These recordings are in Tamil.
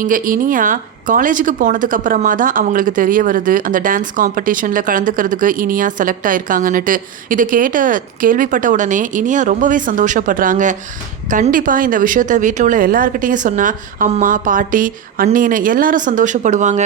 இங்கே இனியா காலேஜுக்கு போனதுக்கு அப்புறமா தான் அவங்களுக்கு தெரிய வருது அந்த டான்ஸ் காம்படிஷனில் கலந்துக்கிறதுக்கு இனியா செலக்ட் ஆயிருக்காங்கன்னுட்டு. இதை கேள்விப்பட்ட உடனே இனியா ரொம்பவே சந்தோஷப்படுறாங்க. கண்டிப்பாக இந்த விஷயத்த வீட்டில் உள்ள எல்லாருக்கிட்டையும் சொன்னால் அம்மா, பாட்டி, அண்ணின்னு எல்லாரும் சந்தோஷப்படுவாங்க.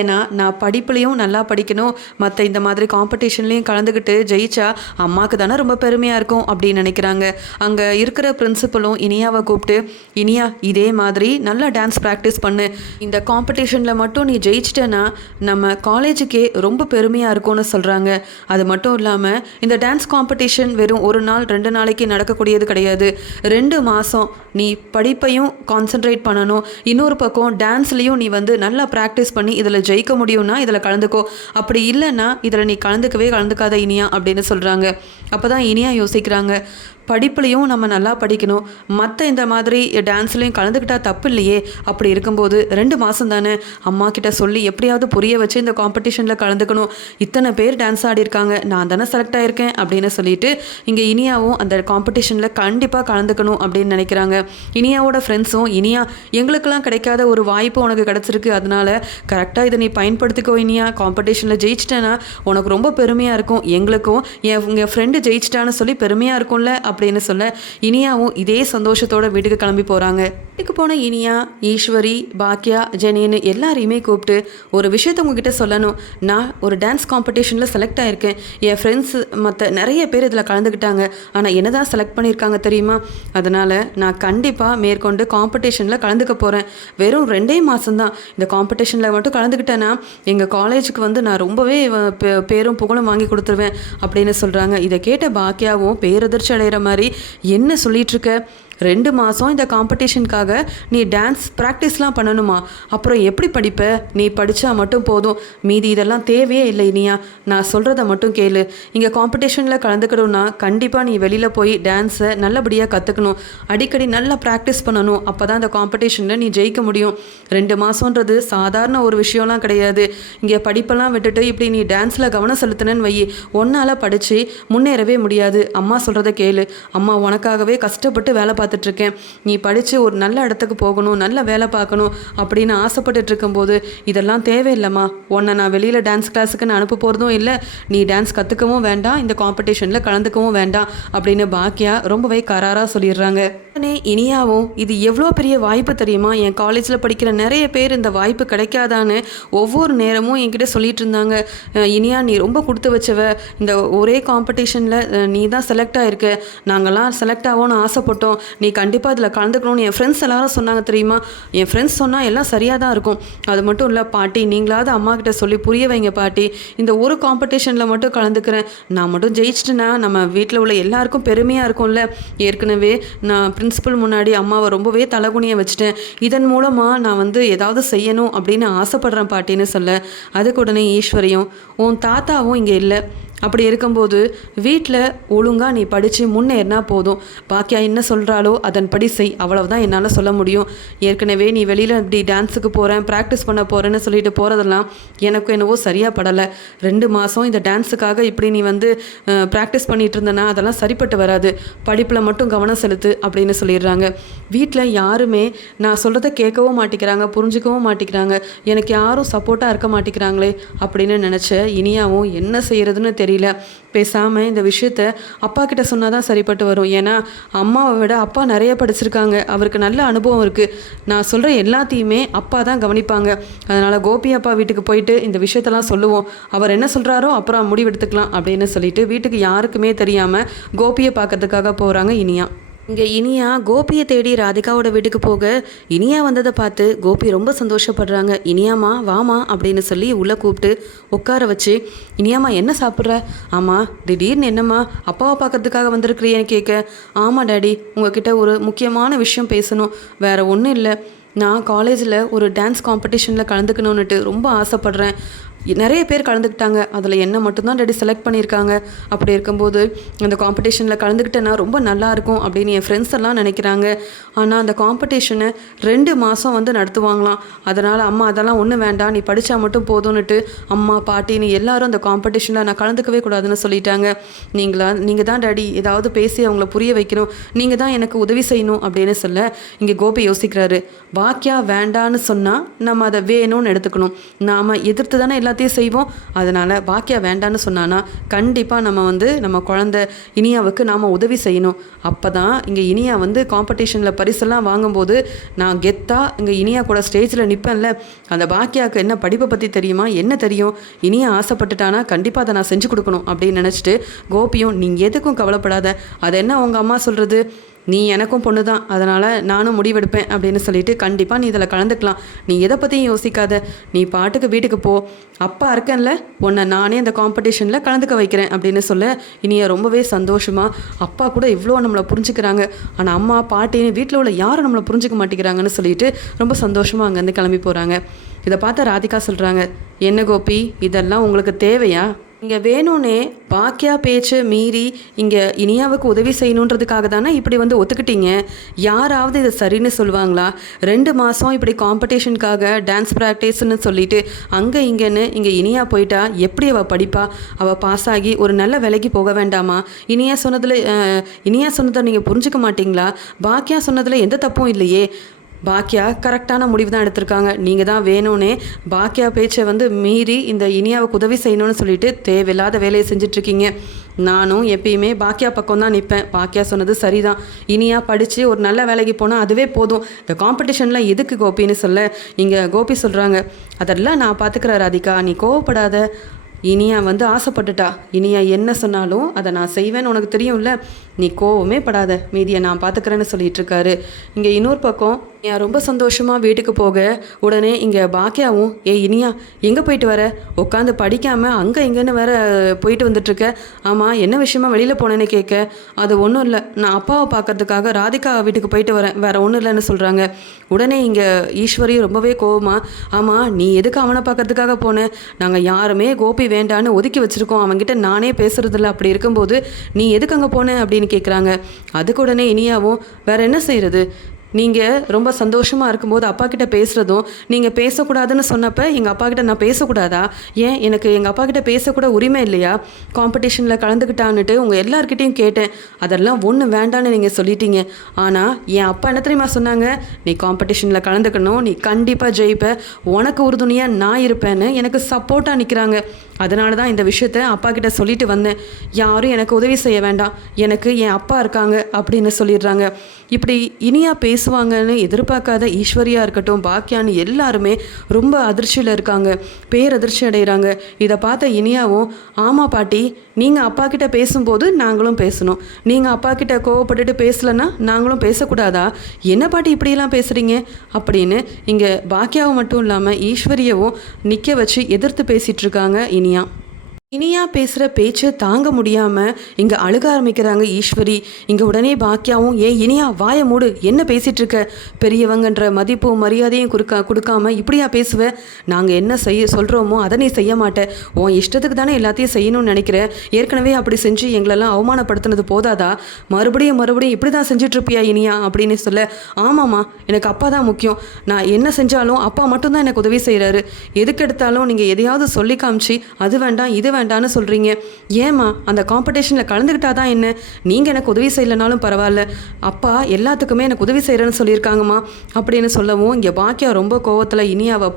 ஏன்னா நான் படிப்புலேயும் நல்லா படிக்கணும், மற்ற இந்த மாதிரி காம்படிஷன்லேயும் கலந்துக்கிட்டு ஜெயிச்சா அம்மாவுக்கு தானே ரொம்ப பெருமையாக இருக்கும் அப்படின்னு நினைக்கிறாங்க. அங்கே இருக்கிற பிரின்சிபலும் இனியாவை கூப்பிட்டு, இனியா இதே மாதிரி நல்லா டான்ஸ் ப்ராக்டிஸ் பண்ணு, இந்த காம்படிஷனில் மட்டும் நீ ஜெயிச்சிட்டேன்னா நம்ம காலேஜுக்கே ரொம்ப பெருமையாக இருக்கும்னு சொல்கிறாங்க. அது மட்டும் இல்லாமல் இந்த டான்ஸ் காம்படிஷன் வெறும் ஒரு நாள் 2 நாளைக்கு நடக்கக்கூடியது கிடையாது. 2 மாதம் நீ படிப்பையும் கான்சென்ட்ரேட் பண்ணணும், இன்னொரு பக்கம் டான்ஸ்லேயும் நீ வந்து நல்லா ப்ராக்டிஸ் பண்ணி இதில் ஜெயிக்க முடியும்னா இதில் கலந்துக்கோ, அப்படி இல்லைன்னா இதில் நீ கலந்துக்காத இனியா அப்படின்னு சொல்கிறாங்க. அப்போ தான் இனியா யோசிக்கிறாங்க, படிப்புலையும் நம்ம நல்லா படிக்கணும், மற்ற இந்த மாதிரி டான்ஸ்லையும் கலந்துக்கிட்டால் தப்பு இல்லையே, அப்படி இருக்கும்போது 2 மாதம் தானே, அம்மா கிட்ட சொல்லி எப்படியாவது புரிய வச்சு இந்த காம்படிஷனில் கலந்துக்கணும், இத்தனை பேர் டான்ஸ் ஆடிருக்காங்க, நான் தானே செலக்ட் ஆகியிருக்கேன் அப்படின்னு சொல்லிட்டு இங்கே இனியாவும் அந்த காம்படிஷனில் கண்டிப்பாக கலந்துக்கணும் அப்படின்னு நினைக்கிறாங்க. இனியாவோட ஃப்ரெண்ட்ஸும், இனியா எங்களுக்கெல்லாம் கிடைக்காத ஒரு வாய்ப்பு உனக்கு கிடச்சிருக்கு, அதனால கரெக்டாக இதை நீ பயன்படுத்திக்கோ இனியா, காம்படிஷனில் ஜெயிச்சிட்டேன்னா உனக்கு ரொம்ப பெருமையாக இருக்கும், எங்களுக்கும் என் ஃப்ரெண்டு ஜெயிச்சிட்டான்னு சொல்லி பெருமையாக இருக்கும்ல அப்படின்னு சொல்ல இனியாவும் இதே சந்தோஷத்தோட வீட்டுக்கு கிளம்பி போகிறாங்க. வீட்டுக்கு போன இனியா, ஈஸ்வரி, பாக்கியா, ஜெனின்னு எல்லாரையுமே கூப்பிட்டு ஒரு விஷயத்த உங்ககிட்ட சொல்லணும், நான் ஒரு டான்ஸ் காம்படிஷனில் செலக்ட் ஆகியிருக்கேன், என் ஃப்ரெண்ட்ஸ் மற்ற நிறைய பேர் இதில் கலந்துக்கிட்டாங்க, ஆனால் என்ன தான் செலக்ட் பண்ணியிருக்காங்க தெரியுமா, அதனால் நான் கண்டிப்பாக மேற்கொண்டு காம்படிஷனில் கலந்துக்க போகிறேன், வெறும் 2 மாதம்தான், இந்த காம்படிஷனில் மட்டும் கலந்துக்கிட்டேன்னா எங்கள் காலேஜுக்கு வந்து நான் ரொம்பவே பேரும் புகழும் வாங்கி கொடுத்துருவேன் அப்படின்னு சொல்கிறாங்க. இதை கேட்ட பாக்கியாவும் பேரதிர்ச்சி அடைகிற மாதிரி, என்ன சொல்லிகிட்ருக்க, 2 மாதம் இந்த காம்படிஷனுக்காக நீ டான்ஸ் ப்ராக்டிஸ்லாம் பண்ணணுமா, அப்புறம் எப்படி படிப்ப, நீ படித்தா மட்டும் போதும், மீதி இதெல்லாம் தேவையே இல்லை இனியா, நான் சொல்கிறத மட்டும் கேளு, இங்கே காம்படிஷனில் கலந்துக்கணும்னா கண்டிப்பாக நீ வெளியில் போய் டான்ஸை நல்லபடியாக கற்றுக்கணும், அடிக்கடி நல்லா ப்ராக்டிஸ் பண்ணணும், அப்போ தான் இந்த காம்படிஷனில் நீ ஜெயிக்க முடியும். 2 மாதன்றது சாதாரண ஒரு விஷயம்லாம் கிடையாது, இங்கே படிப்பெல்லாம் விட்டுட்டு இப்படி நீ டான்ஸில் கவனம் செலுத்தினேன்னு வை, ஒன்றால் படித்து முன்னேறவே முடியாது, அம்மா சொல்கிறத கேளு, அம்மா உனக்காகவே கஷ்டப்பட்டு வேலை பார்த்துட்ருக்கேன், நீ படித்து ஒரு நல்ல இடத்துக்கு போகணும், நல்ல வேலை பார்க்கணும் அப்படின்னு ஆசைப்பட்டுட்டு இருக்கும்போது இதெல்லாம் தேவையில்லைம்மா, உன்னை நான் வெளியில் டான்ஸ் கிளாஸுக்கு நான் அனுப்ப போகிறதும் இல்லை, நீ டான்ஸ் கற்றுக்கவும் வேண்டாம், இந்த காம்படிஷனில் கலந்துக்கவும் வேண்டாம் அப்படின்னு பாக்கியா ரொம்பவே கராராக சொல்லிடுறாங்க. உடனே இனியாவும், இது எவ்வளோ பெரிய வாய்ப்பு தெரியுமா, என் காலேஜில் படிக்கிற நிறைய பேர் இந்த வாய்ப்பு கிடைக்காதான்னு ஒவ்வொரு நேரமும் என்கிட்ட சொல்லிட்டு இருந்தாங்க, இனியா நீ ரொம்ப கொடுத்து வச்சவ, இந்த ஒரே காம்படிஷனில் நீ தான் செலக்ட் ஆகிருக்க, நாங்கள்லாம் செலக்ட் ஆகும்னு ஆசைப்பட்டோம், நீ கண்டிப்பாக இதில் கலந்துக்கணும்னு என் ஃப்ரெண்ட்ஸ் எல்லாரும் சொன்னாங்க தெரியுமா, என் ஃப்ரெண்ட்ஸ் சொன்னால் எல்லாம் சரியாக தான் இருக்கும், அது மட்டும் இல்லை பாட்டி, நீங்களாவது அம்மா கிட்ட சொல்லி புரிய வைங்க பாட்டி, இந்த ஒரு காம்படிஷனில் மட்டும் கலந்துக்கிறேன், நான் மட்டும் ஜெயிச்சிட்டேன்னா நம்ம வீட்டில் உள்ள எல்லாருக்கும் பெருமையாக இருக்கும்ல, ஏற்கனவே நான் பிரின்சிபல் முன்னாடி அம்மாவை ரொம்பவே தலகுனியை வச்சுட்டேன், இதன் மூலமாக நான் வந்து ஏதாவது செய்யணும் அப்படின்னு ஆசைப்படுறேன் பாட்டின்னு சொல்ல, அதுக்கு உடனே ஈஸ்வரியும், உன் தாத்தாவும் இங்கே இல்லை, அப்படி இருக்கும்போது வீட்டில் ஒழுங்காக நீ படித்து முன்னேறினா போதும், பாக்கியா என்ன சொல்கிறாளோ அதன்படி செய், அவ்வளவுதான் என்னால் சொல்ல முடியும், ஏற்கனவே நீ வெளியில் இப்படி டான்ஸுக்கு போகிறேன் ப்ராக்டிஸ் பண்ண போகிறேன்னு சொல்லிட்டு போகிறதெல்லாம் எனக்கு என்னவோ சரியாக படலை, 2 மாதம் இந்த டான்ஸுக்காக இப்படி நீ வந்து ப்ராக்டிஸ் பண்ணிகிட்டு இருந்தேன்னா அதெல்லாம் சரிப்பட்டு வராது, படிப்பில் மட்டும் கவனம் செலுத்து அப்படின்னு சொல்லிடுறாங்க. வீட்டில் யாருமே நான் சொல்கிறத கேட்கவும் மாட்டேங்கிறாங்க, புரிஞ்சுக்கவும் மாட்டேங்கிறாங்க, எனக்கு யாரும் சப்போர்ட்டாக இருக்க மாட்டேங்கிறாங்களே அப்படின்னு நினச்ச இனியாவும் என்ன செய்கிறதுன்னு தெரியல, பேசாமல் இந்த விஷயத்த அப்பா கிட்ட சொன்னால் தான் சரிப்பட்டு வரும், ஏன்னா அம்மாவை விட அப்பா நிறைய படிச்சிருக்காங்க, அவருக்கு நல்ல அனுபவம் இருக்குது, நான் சொல்கிற எல்லாத்தையுமே அப்பா தான் கவனிப்பாங்க, அதனால் கோபி அப்பா வீட்டுக்கு போயிட்டு இந்த விஷயத்தெல்லாம் சொல்லுவோம், அவர் என்ன சொல்கிறாரோ அப்புறம் முடிவெடுத்துக்கலாம் அப்படின்னு சொல்லிட்டு வீட்டுக்கு யாருக்குமே தெரியாமல் கோபியை பார்க்கறதுக்காக போகிறாங்க இனியா. இங்கே இனியா கோபியை தேடி ராதிகாவோட வீட்டுக்கு போக இனியா வந்ததை பார்த்து கோபி ரொம்ப சந்தோஷப்படுறாங்க. இனியாமா வாமா அப்படின்னு சொல்லி உள்ளே கூப்பிட்டு உட்கார வச்சு, இனியாமா என்ன சாப்பிட்ற, ஆமாம் திடீர்னு என்னம்மா அப்பாவை பார்க்கறதுக்காக வந்திருக்கிறியேன்னு கேட்க, ஆமாம் டாடி உங்ககிட்ட ஒரு முக்கியமான விஷயம் பேசணும், வேறு ஒன்றும் இல்லை, நான் காலேஜில் ஒரு டான்ஸ் காம்படிஷனில் கலந்துக்கணுன்னுட்டு ரொம்ப ஆசைப்பட்றேன், நிறைய பேர் கலந்துக்கிட்டாங்க. அதில் என்ன மட்டும்தான் டாடி செலக்ட் பண்ணியிருக்காங்க. அப்படி இருக்கும்போது அந்த காம்படிஷனில் கலந்துக்கிட்டேன்னா ரொம்ப நல்லாயிருக்கும் அப்படின்னு என் ஃப்ரெண்ட்ஸ் எல்லாம் நினைக்கிறாங்க. ஆனால் அந்த காம்படிஷனை 2 மாதம் வந்து நடத்துவாங்களாம். அதனால் அம்மா அதெல்லாம் ஒன்றும் வேண்டாம், நீ படித்தா மட்டும் போதும்னுட்டு அம்மா பாட்டின்னு எல்லாரும் அந்த காம்படிஷனில் நான் கலந்துக்கவே கூடாதுன்னு சொல்லிட்டாங்க. நீங்கள் தான் டாடி ஏதாவது பேசி அவங்கள புரிய வைக்கணும், நீங்கள் தான் எனக்கு உதவி செய்யணும் அப்படின்னு சொல்ல இங்கே கோபி யோசிக்கிறாரு. பாக்கியா வேண்டான்னு சொன்னால் நம்ம அதை வேணும்னு எடுத்துக்கணும். நாம் எதிர்த்து தானே எல்லாத்தையும் செய்வோம். அதனால் பாக்கியா வேண்டான்னு சொன்னான்னா கண்டிப்பாக நம்ம குழந்தை இனியாவுக்கு நாம் உதவி செய்யணும். அப்போ தான் இங்கே இனியா வந்து காம்படிஷனில் பரிசெல்லாம் வாங்கும்போது நான் கெத்தாக இங்கே இனியா கூட ஸ்டேஜில் நிற்பேன்ல, அந்த பாக்கியாவுக்கு என்ன படிப்பை பற்றி தெரியுமா, என்ன தெரியும், இனியா ஆசைப்பட்டுட்டானா கண்டிப்பாக அதை நான் செஞ்சு கொடுக்கணும் அப்படின்னு நினச்சிட்டு கோபியும் நீங்கள் எதுக்கும் கவலைப்படாத, அது என்ன உங்கள் அம்மா சொல்கிறது, நீ எனக்கும் பொண்ணு தான், அதனால் நானும் முடிவெடுப்பேன் அப்படின்னு சொல்லிட்டு கண்டிப்பாக நீ இதில் கலந்துக்கலாம், நீ எதை பற்றியும் யோசிக்காத, நீ பாட்டுக்கு வீட்டுக்கு போ, அப்பா இருக்கேன்ல, உன்னை நானே அந்த காம்படிஷனில் கலந்துக்க வைக்கிறேன் அப்படின்னு சொல்ல இனியா ரொம்பவே சந்தோஷமாக அப்பா கூட இவ்வளோ நம்மளை புரிஞ்சுக்கிறாங்க, ஆனால் அம்மா பாட்டின்னு வீட்டில் உள்ள யாரும் நம்மளை புரிஞ்சுக்க மாட்டேங்கிறாங்கன்னு சொல்லிட்டு ரொம்ப சந்தோஷமாக அங்கேருந்து கிளம்பி போகிறாங்க. இதை பார்த்த ராதிகா சொல்கிறாங்க, என்ன கோபி இதெல்லாம் உங்களுக்கு தேவையா? இங்கே வேணும்னே பாக்கியா பேச்சை மீறி இங்கே இனியாவுக்கு உதவி செய்யணுன்றதுக்காக தானே இப்படி வந்து ஒத்துக்கிட்டீங்க. யாராவது இதை சரின்னு சொல்லுவாங்களா? 2 மாதம் இப்படி காம்படிஷனுக்காக டான்ஸ் ப்ராக்டிஸ்ன்னு சொல்லிட்டு அங்கே இங்கேன்னு இங்கே இனியா போயிட்டா எப்படி அவள் படிப்பா? அவள் பாஸ் ஆகி ஒரு நல்ல வேலைக்கு போக வேண்டாமா? இனியா சொன்னதை நீங்கள் புரிஞ்சுக்க மாட்டிங்களா? பாக்கியா சொன்னதில் எந்த தப்பும் இல்லையே. பாக்கியா கரெக்டான முடிவு தான் எடுத்திருக்காங்க. நீங்கள் தான் வேணும்னே பாக்கியா பேச்சை வந்து மீறி இந்த இனியாவுக்கு உதவி செய்யணும்னு சொல்லிட்டு தேவையில்லாத வேலையை செஞ்சிட்ருக்கீங்க. நானும் எப்பயுமே பாக்கியா பக்கம் தான் நிற்பேன். பாக்கியா சொன்னது சரிதான். இனியா படித்து ஒரு நல்ல வேலைக்கு போனால் அதுவே போதும். இந்த காம்படிஷனில் எதுக்கு கோபின்னு சொல்ல இங்கே கோபி சொல்கிறாங்க, அதெல்லாம் நான் பார்த்துக்கிறேன் ராதிகா, நீ கோவப்படாத. இனியா வந்து ஆசைப்பட்டுட்டா, இனியா என்ன சொன்னாலும் அதை நான் செய்வேன்னு உனக்கு தெரியும்ல, நீ கோவமே படாத, மீதியை நான் பார்த்துக்கிறேன்னு சொல்லிட்டு இருக்காரு. இங்கே இன்னொரு பக்கம் ஏன் ரொம்ப சந்தோஷமாக வீட்டுக்கு போக உடனே இங்கே பாக்கியாவும், இனியா எங்கே போயிட்டு வர, உட்காந்து படிக்காமல் அங்கே இங்கேன்னு வேற போயிட்டு வந்துட்டுருக்க, ஆமாம் என்ன விஷயமா வெளியில் போனேன்னு கேட்க, அது ஒன்றும் இல்லை, நான் அப்பாவை பார்க்கறதுக்காக ராதிகா வீட்டுக்கு போயிட்டு வரேன், வேறு ஒன்றும் இல்லைன்னு சொல்கிறாங்க. உடனே இங்கே ஈஸ்வரி ரொம்பவே கோவமா, ஆமாம் நீ எதுக்கு அவனை பார்க்கறதுக்காக போனேன், நாங்கள் யாருமே கோபி வேண்டான்னு ஒதுக்கி வச்சுருக்கோம், அவன்கிட்ட நானே பேசுறதில்ல, அப்படி இருக்கும்போது நீ எதுக்கு அங்கே போனேன் அப்படின்னு கேட்குறாங்க. அதுக்கு உடனே இனியாவும், வேற என்ன செய்கிறது, நீங்கள் ரொம்ப சந்தோஷமாக இருக்கும்போது அப்பா கிட்ட பேசுகிறதும் நீங்கள் பேசக்கூடாதுன்னு சொன்னப்போ எங்கள் அப்பா கிட்ட நான் பேசக்கூடாதா? ஏன் எனக்கு எங்கள் அப்பா கிட்ட பேசக்கூட உரிமை இல்லையா? காம்படிஷனில் கலந்துக்கிட்டான்னுட்டு உங்கள் எல்லார்கிட்டையும் கேட்டேன், அதெல்லாம் ஒன்று வேண்டான்னு நீங்கள் சொல்லிட்டீங்க. ஆனால் என் அப்பா என்ன தெரியுமா சொன்னாங்க, நீ காம்படிஷனில் கலந்துக்கணும், நீ கண்டிப்பாக ஜெயிப்ப, உனக்கு உறுதுணையாக நான் இருப்பேன்னு எனக்கு சப்போர்ட்டாக நிற்கிறாங்க. அதனால தான் இந்த விஷயத்த அப்பா கிட்ட சொல்லிட்டு வந்தேன். யாரும் எனக்கு உதவி செய்ய வேண்டாம், எனக்கு என் அப்பா இருக்காங்க அப்படின்னு சொல்லிடுறாங்க. இப்படி இனியா பேசுவாங்கன்னு எதிர்பார்க்காத ஈஸ்வரியாக இருக்கட்டும், பாக்கியான்னு எல்லாருமே ரொம்ப அதிர்ச்சியில் இருக்காங்க, பேரதிர்ச்சி அடைகிறாங்க. இதை பார்த்த இனியாவும், ஆமாம் பாட்டி, நீங்கள் அப்பா கிட்ட பேசும்போது நாங்களும் பேசணும், நீங்கள் அப்பா கிட்ட கோவப்பட்டுட்டு பேசலைன்னா நாங்களும் பேசக்கூடாதா? என்ன பாட்டி இப்படியெல்லாம் பேசுகிறீங்க அப்படின்னு இங்கே பாக்கியாவும் மட்டும் இல்லாமல் ஈஸ்வரியவும் நிற்க வச்சு எதிர்த்து பேசிகிட்டு இருக்காங்க இனியா. இனியா பேசுகிற பேச்சு தாங்க முடியாமல் இங்கே அழுக ஆரம்பிக்கிறாங்க ஈஸ்வரி. இங்கே உடனே பாக்கியாவும், இனியா வாயை மூடு, என்ன பேசிகிட்டு இருக்க, பெரியவங்கன்ற மதிப்பும் மரியாதையும் கொடுக்காம இப்படியா பேசுவேன், நாங்கள் என்ன சொல்கிறோமோ அதை நீ செய்ய மாட்டேன், உன் இஷ்டத்துக்கு தானே எல்லாத்தையும் செய்யணும்னு நினைக்கிறேன், ஏற்கனவே அப்படி செஞ்சு எங்களெல்லாம் அவமானப்படுத்தினது போதாதா, மறுபடியும் இப்படி தான் செஞ்சிட்ருப்பியா இனியா அப்படின்னு சொல்ல, ஆமாம்மா எனக்கு அப்பா தான் முக்கியம், நான் என்ன செஞ்சாலும் அப்பா மட்டும்தான் எனக்கு உதவி செய்கிறாரு, எதுக்கு எடுத்தாலும் நீங்கள் எதையாவது சொல்லி காமிச்சு அது வேண்டாம் இது வேண்டான்னு சொல்கிறீங்க, ஏம்மா அந்த காம்படிஷனில் கலந்துக்கிட்டா தான் என்ன, நீங்கள் எனக்கு உதவி செய்யலைனாலும் பரவாயில்ல, அப்பா எல்லாத்துக்குமே எனக்கு உதவி செய்கிறேன்னு சொல்லியிருக்காங்கம்மா அப்படின்னு சொல்லவும் இங்கே பாக்கியா ரொம்ப கோவத்தில் இனியாவை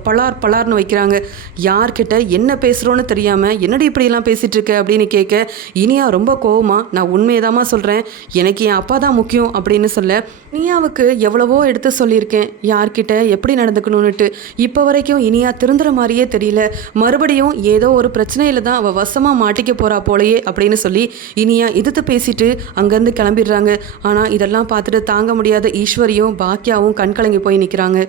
பலார்னு வைக்கிறாங்க. யார்கிட்ட என்ன பேசுகிறோன்னு தெரியாமல் என்னடி இப்படியெல்லாம் பேசிகிட்டு இருக்க அப்படின்னு கேட்க இனியா ரொம்ப கோவமா, நான் உண்மையதாம்மா சொல்கிறேன், எனக்கு என் அப்பா தான் முக்கியம் அப்படின்னு சொல்ல, இனியாவுக்கு எவ்வளவோ எடுத்து சொல்லியிருக்கேன் யார்கிட்ட எப்படி நடந்துக்கணும்னுட்டு, இப்போ வரைக்கும் இனியா திருந்துற மாதிரியே தெரியல, மறுபடியும் ஏதோ ஒரு பிரச்சனையில் தான் அவள் வசமாக மாட்டிக்க போகிறா போலையே அப்படின்னு சொல்லி இனியா எதிர்த்து பேசிட்டு அங்கேருந்து கிளம்பிடுறாங்க. ஆனால் இதெல்லாம் பார்த்துட்டு தாங்க முடியாத ஈஸ்வரியும் பாக்கியாவும் கண்கலங்கி போய் நிற்கிறாங்க.